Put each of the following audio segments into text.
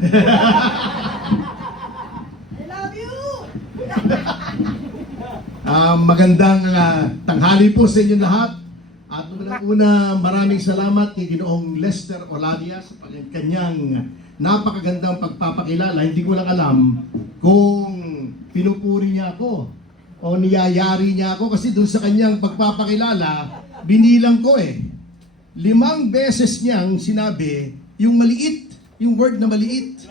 I love you! Magandang tanghali po sa inyo lahat. At unang-una, maraming salamat kay Ginoong Lester Oladia sa kanyang napakagandang pagpapakilala. Hindi ko lang alam kung pinupuri niya ako o niyayari niya ako kasi dun sa kanyang pagpapakilala, binilang ko 5 beses niyang sinabi yung maliit, yung word na maliit.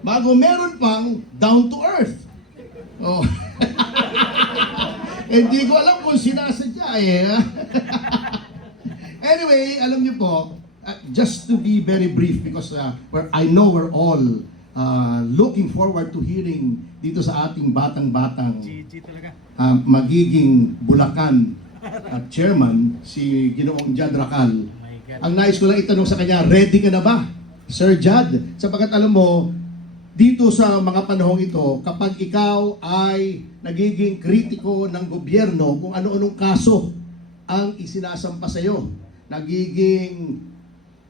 Bago meron pang down to earth. Oh. Hindi ko alam kung sinasadya Anyway, alam niyo po, just to be very brief because I know we're all looking forward to hearing dito sa ating batang-batang magiging Bulacan chairman, si Ginoong Jad Racal. Ang nais ko lang itanong sa kanya, ready ka na ba, Sir Jad? Sapagkat alam mo, dito sa mga panahong ito, kapag ikaw ay nagiging kritiko ng gobyerno kung ano-anong kaso ang isinasampa sa iyo, nagiging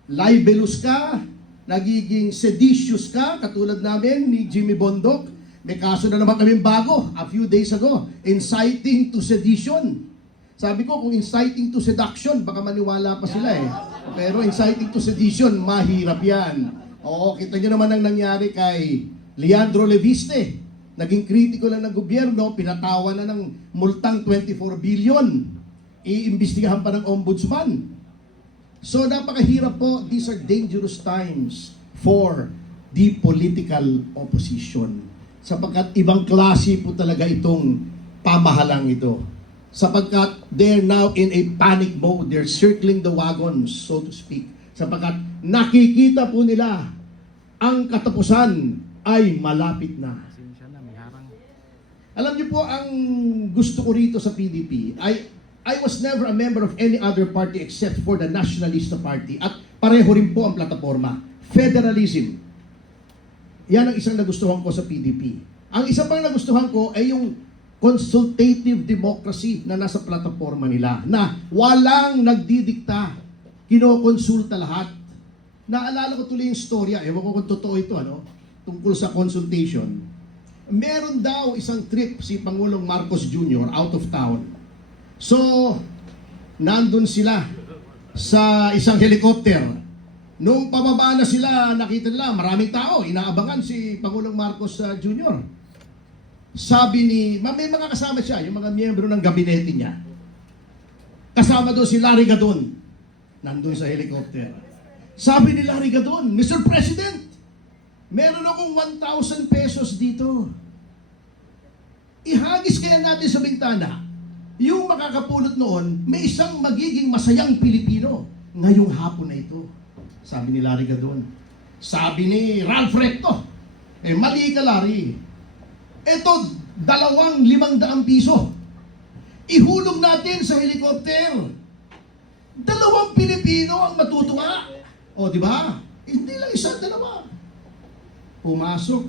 libelous ka, nagiging seditious ka, katulad namin ni Jimmy Bondoc, may kaso na naman kami bago, a few days ago, inciting to sedition. Sabi ko, kung inciting to seduction, baka maniwala pa sila Pero inciting to sedition, mahirap yan. Oo, kita nyo naman ang nangyari kay Leandro Leviste. Naging kritiko lang ng gobyerno, pinatawa na ng multang 24 billion. Iimbestigahan pa ng ombudsman. So napakahirap po, these are dangerous times for the political opposition. Sapagkat ibang klase po talaga itong pamahalang ito. Sapagkat they're now in a panic mode, they're circling the wagons, so to speak. Sapagkat nakikita po nila ang katapusan ay malapit na. Alam niyo po, ang gusto ko rito sa PDP, I was never a member of any other party except for the Nationalista Party. At pareho rin po ang plataforma. Federalism. Yan ang isang nagustuhan ko sa PDP. Ang isa pang nagustuhan ko ay yung consultative democracy na nasa plataforma nila. Na walang nagdidikta, kinokonsulta lahat. Naalala ko tuloy yung storya, ewan ko kung totoo ito, tungkol sa consultation. Meron daw isang trip si Pangulong Marcos Jr. out of town. So, nandun sila sa isang helicopter. Nung pababa na sila, nakita nila maraming tao, inaabangan si Pangulong Marcos Jr. Sabi ni, may mga kasama siya, yung mga miyembro ng gabinete niya. Kasama doon si Larry Gadon, nandun sa helicopter. Sabi ni Larry Gadon, Mr. President, meron akong 1,000 pesos dito. Ihagis kaya natin sa bintana. Yung makakapulot noon, may isang magiging masayang Pilipino ngayong hapon na ito. Sabi ni Larry Gadon. Sabi ni Ralph Recto, mali ka, Larry. Ito, 2,500 piso. Ihulog natin sa helicopter. 2 Pilipino ang matutuwa. O, di ba? Hindi lang isa, 2. Pumasok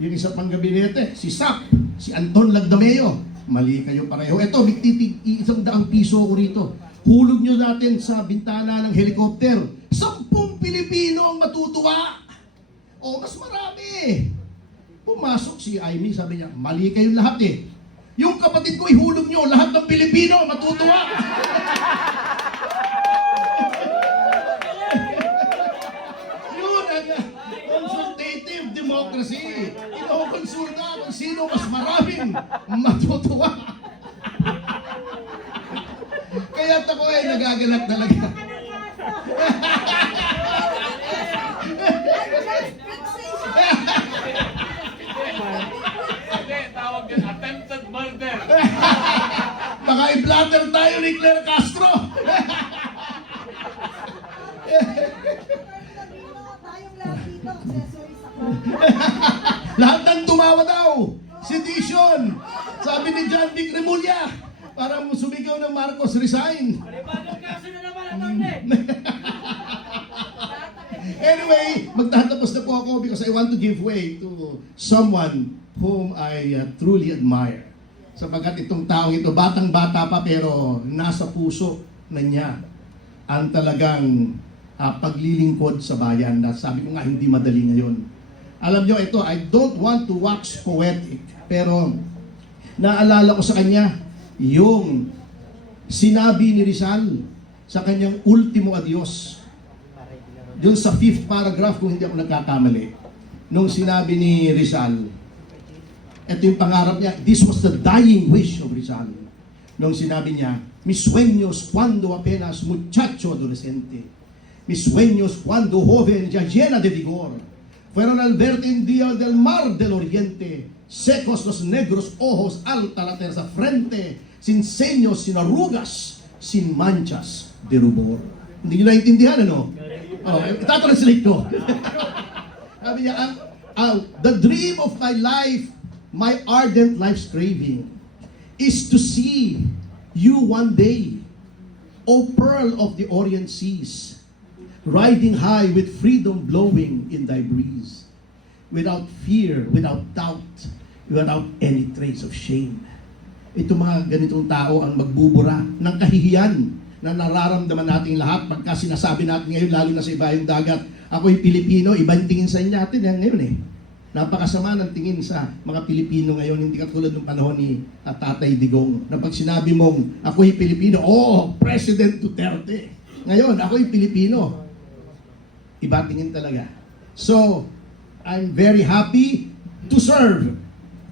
yung isa pang gabinete, si Sap, si Anton Lagdameo. Mali kayo pareho. Ito, may 100 piso ko rito. Hulog nyo natin sa bintana ng helicopter. 10 Pilipino ang matutuwa. O, mas marami. Pumasok si Amy, sabi niya, mali kayong lahat Yung kapatid ko, ihulog nyo, lahat ng Pilipino matutuwa. Yun ang consultative democracy. Ino-consulta kung sino mas maraming matutuwa. Kaya ako nagagalak talaga. Tawag yan, attempted murder. Baka i-blatter tayo ni Claire Castro. Tayong lahat dito, accessories ako. Lahat ng tumawa daw. Sedition. Sabi ni John Vic Remulla, para sumigaw ng Marcos resign. Panibagong kaso na naman, attorney. Anyway, magtatapos na po ako because I want to give way to someone whom I truly admire. Sapagkat itong taong ito, batang-bata pa pero nasa puso na niya ang talagang paglilingkod sa bayan na sabi ko nga hindi madali ngayon. Alam nyo, ito, I don't want to wax poetic, pero naalala ko sa kanya yung sinabi ni Rizal sa kanyang ultimo adios. Doon sa 5th paragraph, kung hindi ako nagkakamali, nung sinabi ni Rizal, ito yung pangarap niya, this was the dying wish of Rizal. Nung sinabi niya, mis sueños cuando apenas muchacho adolescente, mis sueños cuando joven ya llena de vigor, fueron al verte en día del mar del oriente, secos los negros ojos, alta la tersa frente, sin seños, sin arrugas, sin manchas de rubor. Hindi nyo naintindihan, ano? Oh, itatranslate ko. Sabi niya, the dream of my life, my ardent life's craving, is to see you one day, O pearl of the Orient seas, riding high with freedom blowing in thy breeze, without fear, without doubt, without any trace of shame. Ito mga ganitong tao ang magbubura ng kahihiyan na nararamdaman nating lahat pagka sinasabi natin ngayon, lalo na sa ibayong dagat, ako'y Pilipino, ibang tingin sa inyo natin ngayon eh. Napakasama ng tingin sa mga Pilipino ngayon, hindi katulad ng panahon ni Tatay Digong, na pag sinabi mong ako'y Pilipino, oh, President Duterte. Ngayon, ako'y Pilipino. Iba tingin talaga. So, I'm very happy to serve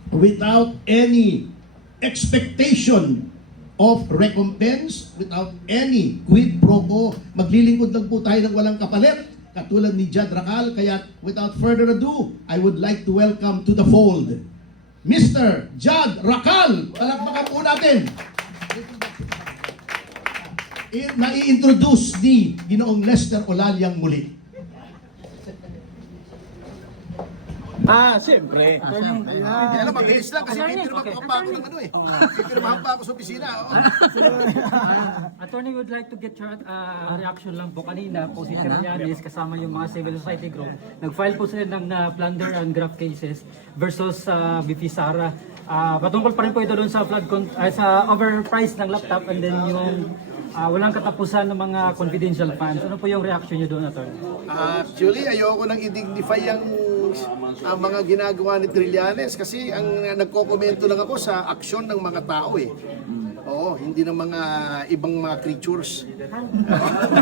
without any expectation of recompense, without any quid pro quo. Maglilingkod lang po tayo ng walang kapalit, katulad ni Jad Racal. Kaya without further ado, I would like to welcome to the fold Mr. Jad Racal. Palakpakan po natin. Nai-introduce ni Ginoong Lester Olalyang muli. Siyempre. Alam, mabilis lang kasi may pinirmahan pa ako ng ano eh. May pinirmahan pa ako sa opisina. Attorney, would like to get your reaction lang po kanina po si Trillanes kasama yung mga civil society group. Nag-file po sila ng plunder and graft cases versus BP Sara. Patungkol pa rin po ito doon sa sa overprice ng laptop and then yung walang katapusan ng mga confidential funds. Ano po yung reaction niyo doon, Attorney? Actually, ayoko nang i-dignify ang mga ginagawa ni Trillanes kasi ang nagko-komento lang ako sa aksyon ng mga tao eh. Oo, hindi ng mga ibang mga creatures.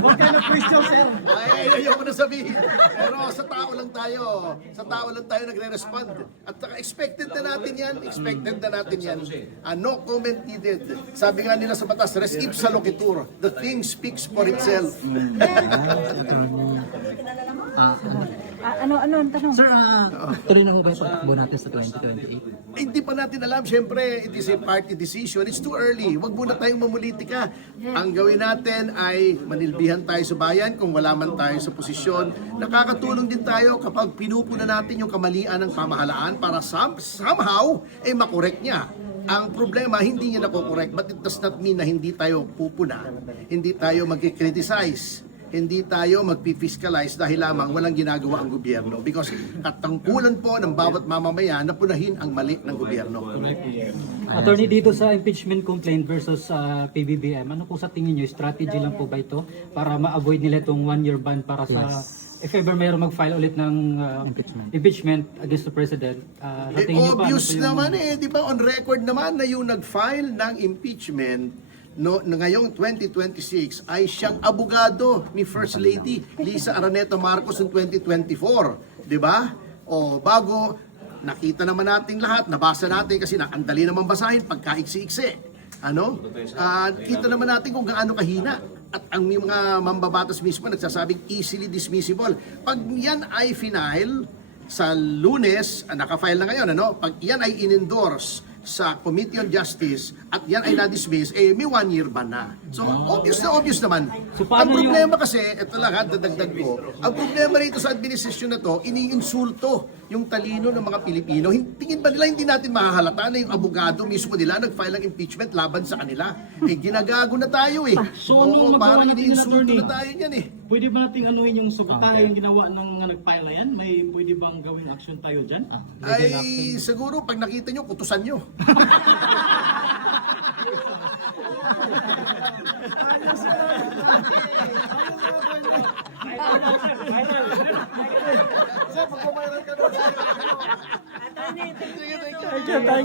What kind of Christian, sir? Ay, ayoko na sabihin. Pero sa tao lang tayo. Sa tao lang tayo nagre-respond. At expected na natin yan. Expected na natin yan. No comment needed. Sabi nga nila sa batas, res ipsa loquitur. The thing speaks for itself. Ano ang tanong? Sir, tuloy na ho ba yung patakbo natin sa 2028? Hindi pa natin alam. Siyempre, it is a party decision. It's too early. Huwag muna tayong mamulitika. Ang gawin natin ay manilbihan tayo sa bayan kung wala man tayo sa posisyon. Nakakatulong din tayo kapag pinupuna natin yung kamalian ng pamahalaan para somehow ay makorek niya. Ang problema, hindi niya nakokorek, but it does not mean na hindi tayo pupuna, hindi tayo mag-criticize, hindi tayo mag-fiscalize dahil lamang walang ginagawa ang gobyerno. Because katangkulan po ng bawat mamamayan na punahin ang mali ng gobyerno. Attorney, dito sa impeachment complaint versus PBBM, ano po sa tingin niyo, strategy lang po ba ito para ma-avoid nila itong 1-year ban para sa if ever mayroong mag-file ulit ng impeachment against the President? Sa tingin niyo ba, Obvious ano po yung- naman eh, di ba on record naman na yung nag-file ng impeachment na ngayong 2026 ay siyang abogado ni First Lady Lisa Araneta Marcos noong 2024, di ba? O bago nakita naman natin lahat, nabasa natin kasi ang dali naman basahin pagkaiksi-iksi. Ano? Kita naman natin kung gaano kahina. At ang mga mambabatas mismo nagsasabing easily dismissible. Pag yan ay final sa Lunes, naka-file na ngayon, ano? Pag yan ay in-endorse sa Committee on Justice at yan ay na-dismiss, may 1-year ban na. So, obvious naman. So, Ang paano problema kasi, ito lang ha, dadagdag ko, ang problema rito sa administrasyon na to, iniinsulto yung talino ng mga Pilipino. Tingin ba nila hindi natin mahahalata na yung abogado mismo nila nag-file ng impeachment laban sa kanila? Ginagago na tayo eh. So, ano magawa parang natin yun, iniinsulto attorney? na tayo yan eh. Pwede ba nating anuhin yung sukatahan yung ginawa ng mga nag-file na yan? May pwede bang gawing action tayo dyan? Ay, siguro pag nakita nyo, kutusan nyo. Attorney, thank you so Sige, thank you. much. Thank you.